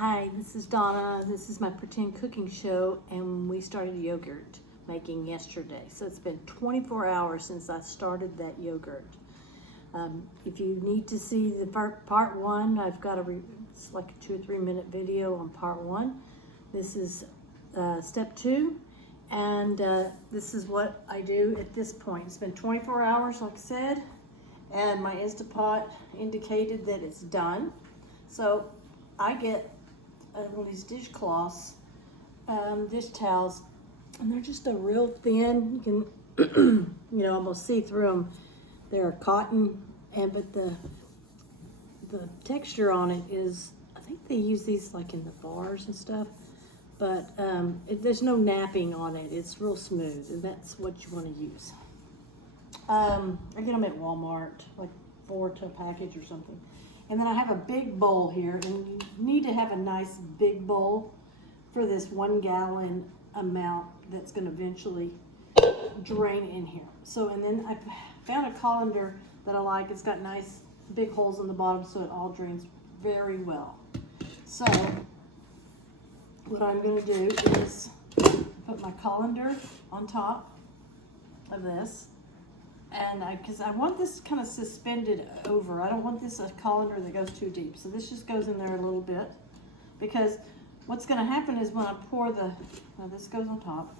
Hi, this is Donna. This is my pretend cooking show, and we started yogurt making yesterday. So it's been 24 hours since I started that yogurt. If you need to see the part one, I've got it's like a 2 or 3 minute video on part one. This is step two, and this is what I do at this point. It's been 24 hours, like I said, and my Instapot indicated that it's done. So I get one of these dishcloths, dish towels, and they're just a real thin. You can, almost see through them. They're cotton, but the texture on it is, I think they use these like in the bars and stuff, but there's no napping on it. It's real smooth, and that's what you want to use. I get them at Walmart, like 4 to a package or something. And then I have a big bowl here, and you need to have a nice big bowl for this 1 gallon amount that's going to eventually drain in here. So, and then I found a colander that I like. It's got nice big holes in the bottom, so it all drains very well. So what I'm going to do is put my colander on top of this. And because I want this kind of suspended over. I don't want this a colander that goes too deep. So this just goes in there a little bit. Because what's going to happen is when I pour this goes on top.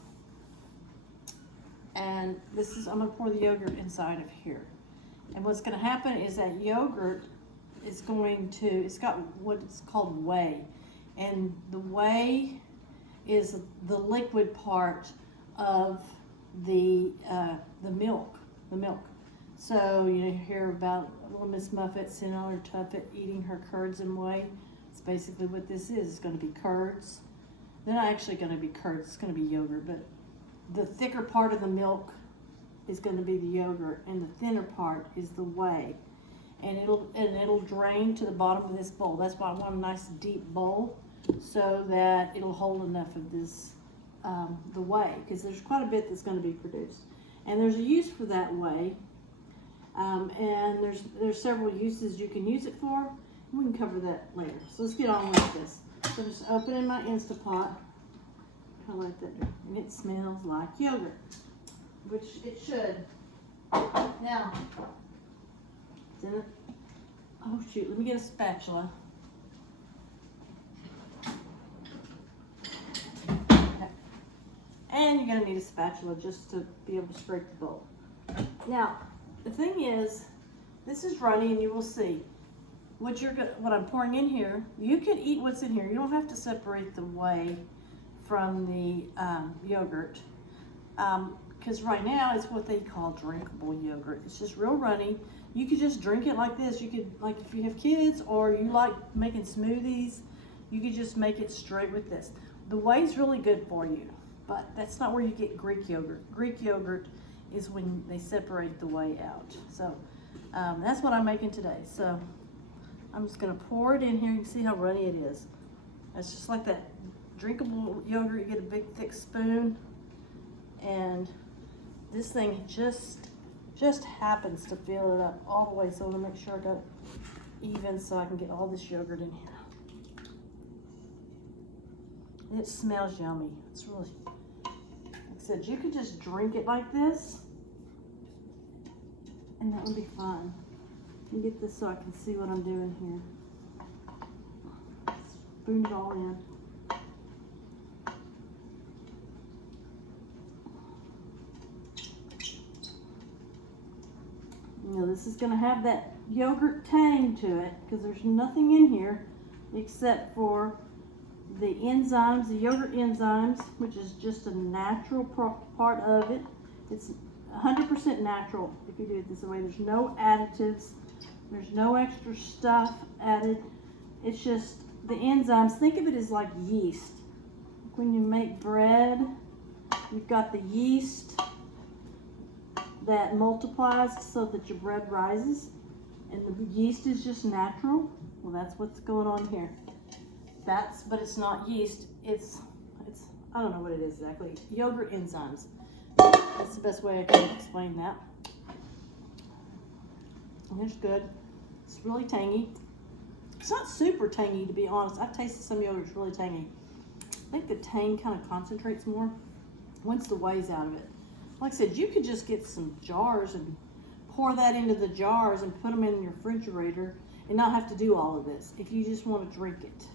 And I'm going to pour the yogurt inside of here. And what's going to happen is that yogurt is it's got what's called whey. And the whey is the liquid part of the milk. So you hear about little Miss Muffet sitting on her tuffet eating her curds and whey. It's basically what this is. It's going to be curds. They're not actually going to be curds. It's going to be yogurt, but the thicker part of the milk is going to be the yogurt, and the thinner part is the whey. And it'll drain to the bottom of this bowl. That's why I want a nice deep bowl, so that it'll hold enough of this the whey, because there's quite a bit that's going to be produced. And there's a use for that whey, and there's several uses you can use it for. We can cover that later. So let's get on with this. So just opening my Instapot. I like that, and it smells like yogurt, which it should. Now, oh shoot, let me get a spatula. And you're going to need a spatula just to be able to scrape the bowl. Now, the thing is, this is runny, and you will see what I'm pouring in here. You can eat what's in here. You don't have to separate the whey from the yogurt, because right now it's what they call drinkable yogurt. It's just real runny. You could just drink it like this. You could, like if you have kids or you like making smoothies, you could just make it straight with this. The whey is really good for you. But that's not where you get Greek yogurt. Greek yogurt is when they separate the whey out. So that's what I'm making today. So I'm just going to pour it in here. You can see how runny it is. It's just like that drinkable yogurt. You get a big thick spoon, and this thing just happens to fill it up all the way. So I want to make sure I got it even so I can get all this yogurt in here. And it smells yummy. It's really, like I said, you could just drink it like this, and that would be fun. Let me get this so I can see what I'm doing here. Spoon it all in. This is going to have that yogurt tang to it, because there's nothing in here except for the enzymes, the yogurt enzymes, which is just a natural part of it. It's 100% natural if you do it this way. There's no additives. There's no extra stuff added. It's just the enzymes. Think of it as like yeast. When you make bread, you've got the yeast that multiplies so that your bread rises, and the yeast is just natural. Well, that's what's going on here. But it's not yeast. It's I don't know what it is exactly. Yogurt enzymes. That's the best way I can explain that. And it's good. It's really tangy. It's not super tangy, to be honest. I've tasted some yogurts really tangy. I think the tang kind of concentrates more once the whey's out of it. Like I said, you could just get some jars and pour that into the jars and put them in your refrigerator and not have to do all of this if you just want to drink it,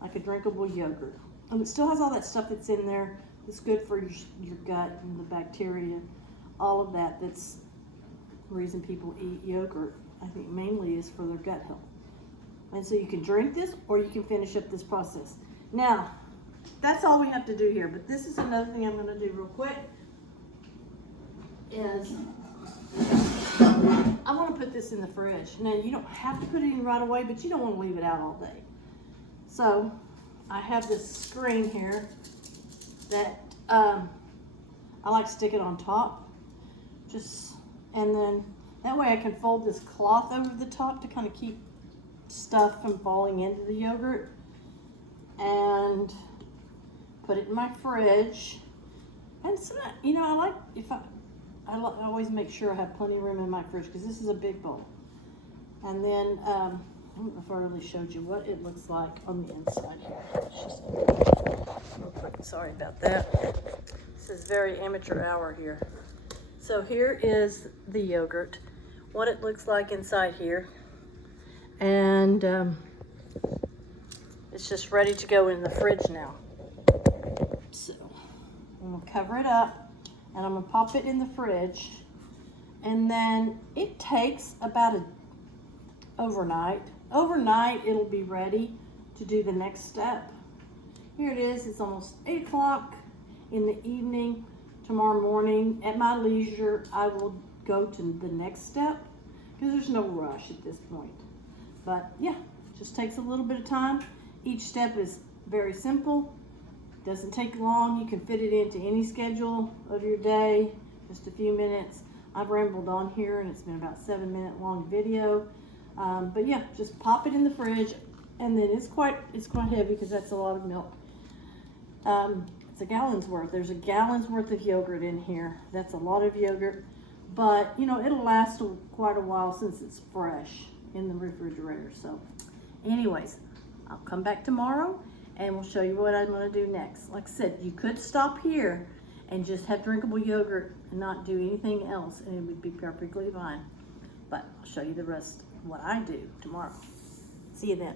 like a drinkable yogurt. And it still has all that stuff that's in there that's good for your gut and the bacteria, all of that. That's the reason people eat yogurt, I think mainly is for their gut health. And so you can drink this or you can finish up this process. Now, that's all we have to do here, but this is another thing I'm going to do real quick is I want to put this in the fridge. Now, you don't have to put it in right away, but you don't want to leave it out all day. So I have this screen here that I like to stick it on top, and then that way I can fold this cloth over the top to kind of keep stuff from falling into the yogurt, and put it in my fridge. And so, you know, I always make sure I have plenty of room in my fridge because this is a big bowl. And then I don't know if I really showed you what it looks like on the inside here. Real quick, sorry about that. This is very amateur hour here. So here is the yogurt, what it looks like inside here. And it's just ready to go in the fridge now. So I'm gonna cover it up and I'm gonna pop it in the fridge. And then it takes about overnight. Overnight, it'll be ready to do the next step. Here it is, it's almost 8 o'clock in the evening. Tomorrow morning, at my leisure, I will go to the next step because there's no rush at this point. But yeah, it just takes a little bit of time. Each step is very simple, doesn't take long. You can fit it into any schedule of your day, just a few minutes. I've rambled on here and it's been about 7-minute long video. But yeah, just pop it in the fridge, and then it's quite heavy because that's a lot of milk. It's a gallon's worth. There's a gallon's worth of yogurt in here. That's a lot of yogurt, but you know, it'll last quite a while since it's fresh in the refrigerator. So anyways, I'll come back tomorrow and we'll show you what I'm going to do next. Like I said, you could stop here and just have drinkable yogurt and not do anything else, and it would be perfectly fine. But I'll show you the rest of what I do tomorrow. See you then.